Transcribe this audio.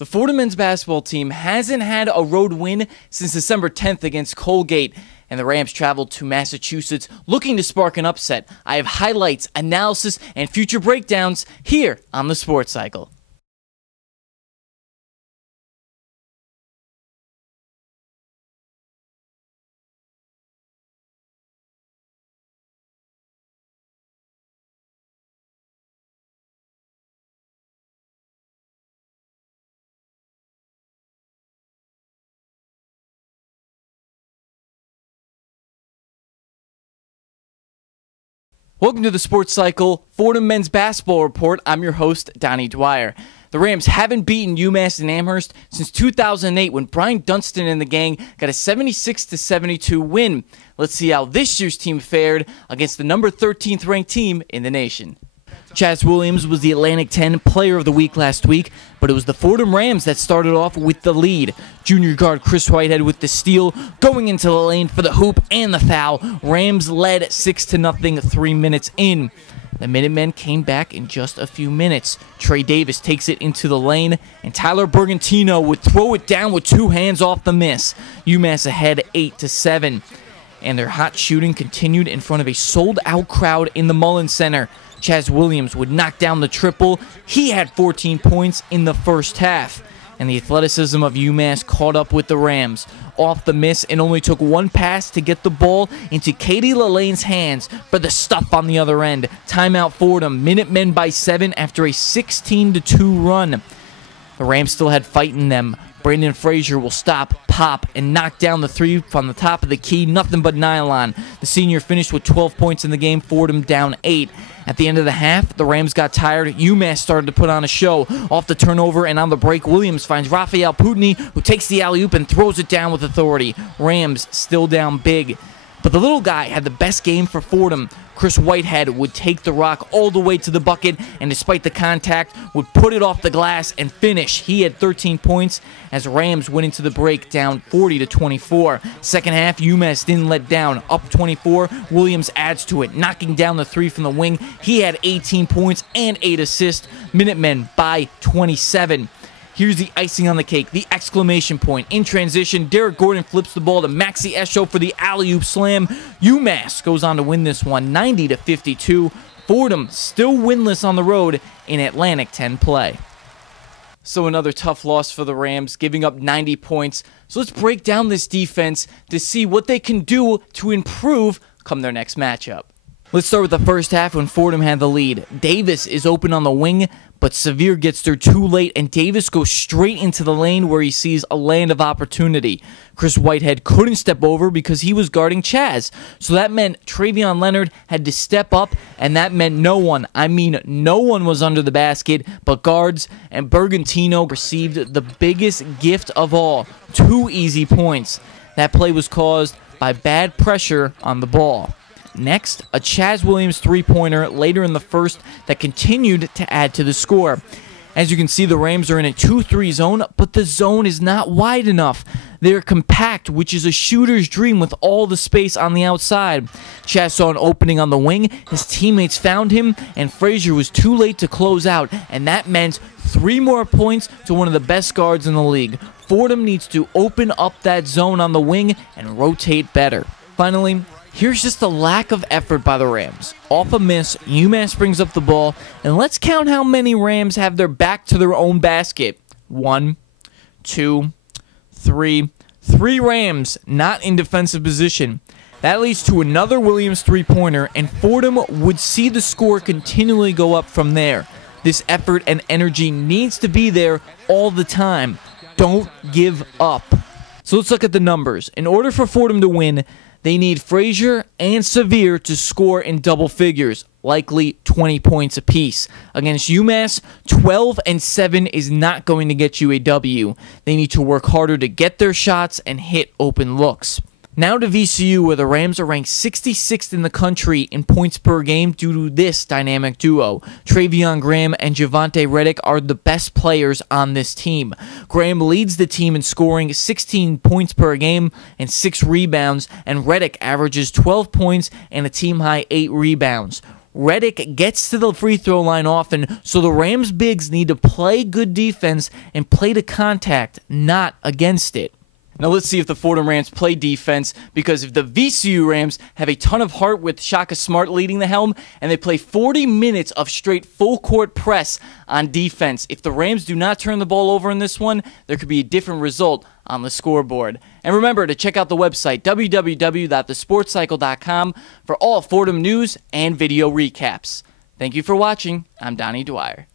The Fordham men's basketball team hasn't had a road win since December 10th against Colgate, and the Rams traveled to Massachusetts looking to spark an upset. I have highlights, analysis, and future breakdowns here on the Sports Cycle. Welcome to the Sports Cycle Fordham Men's Basketball Report. I'm your host, Donnie Dwyer. The Rams haven't beaten UMass and Amherst since 2008 when Brian Dunstan and the gang got a 76-72 win. Let's see how this year's team fared against the number 13th ranked team in the nation. Chaz Williams was the Atlantic 10 Player of the Week last week, but it was the Fordham Rams that started off with the lead. Junior guard Chris Whitehead with the steal, going into the lane for the hoop and the foul. Rams led 6-0 3 minutes in. The Minutemen came back in just a few minutes. Trey Davis takes it into the lane, and Tyler Bergantino would throw it down with two hands off the miss. UMass ahead 8-7. And their hot shooting continued in front of a sold-out crowd in the Mullins Center. Chaz Williams would knock down the triple. He had 14 points in the first half. And the athleticism of UMass caught up with the Rams. Off the miss, it only took one pass to get the ball into Katie Lalane's hands for the stuff on the other end. Timeout Fordham, Minutemen by 7 after a 16-2 run. The Rams still had fight in them. Brandon Frazier will stop, pop, and knock down the three from the top of the key. Nothing but nylon. The senior finished with 12 points in the game. Fordham down 8. At the end of the half, the Rams got tired. UMass started to put on a show. Off the turnover and on the break, Williams finds Raphael Putney, who takes the alley-oop and throws it down with authority. Rams still down big. But the little guy had the best game for Fordham. Chris Whitehead would take the rock all the way to the bucket, and despite the contact, would put it off the glass and finish. He had 13 points as Rams went into the break down 40-24. Second half, UMass didn't let down. Up 24, Williams adds to it, knocking down the three from the wing. He had 18 points and 8 assists. Minutemen by 27. Here's the icing on the cake, the exclamation point. In transition, Derek Gordon flips the ball to Maxi Esho for the alley-oop slam. UMass goes on to win this one 90-52. Fordham still winless on the road in Atlantic 10 play. So another tough loss for the Rams, giving up 90 points. So let's break down this defense to see what they can do to improve come their next matchup. Let's start with the first half when Fordham had the lead. Davis is open on the wing, but Sevier gets there too late, and Davis goes straight into the lane where he sees a land of opportunity. Chris Whitehead couldn't step over because he was guarding Chaz. So that meant Travion Leonard had to step up, and that meant no one was under the basket but guards, and Bergantino received the biggest gift of all, 2 easy points. That play was caused by bad pressure on the ball. Next, a Chaz Williams three-pointer later in the first that continued to add to the score. As you can see, the Rams are in a 2-3 zone, but the zone is not wide enough. They're compact, which is a shooter's dream with all the space on the outside. Chaz saw an opening on the wing, his teammates found him, and Frazier was too late to close out, and that meant 3 more points to one of the best guards in the league. Fordham needs to open up that zone on the wing and rotate better. Finally, here's just a lack of effort by the Rams. Off a miss, UMass brings up the ball, and let's count how many Rams have their back to their own basket. 1, 2, 3. 3 Rams not in defensive position. That leads to another Williams three-pointer, and Fordham would see the score continually go up from there. This effort and energy needs to be there all the time. Don't give up. So let's look at the numbers. In order for Fordham to win, they need Frazier and Sevier to score in double figures, likely 20 points apiece. Against UMass, 12 and 7 is not going to get you a W. They need to work harder to get their shots and hit open looks. Now to VCU, where the Rams are ranked 66th in the country in points per game due to this dynamic duo. Travion Graham and Javante Reddick are the best players on this team. Graham leads the team in scoring 16 points per game and 6 rebounds, and Reddick averages 12 points and a team-high 8 rebounds. Reddick gets to the free throw line often, so the Rams bigs need to play good defense and play to contact, not against it. Now let's see if the Fordham Rams play defense, because if the VCU Rams have a ton of heart with Shaka Smart leading the helm, and they play 40 minutes of straight full-court press on defense, if the Rams do not turn the ball over in this one, there could be a different result on the scoreboard. And remember to check out the website, www.thesportscycle.com, for all Fordham news and video recaps. Thank you for watching. I'm Donnie Dwyer.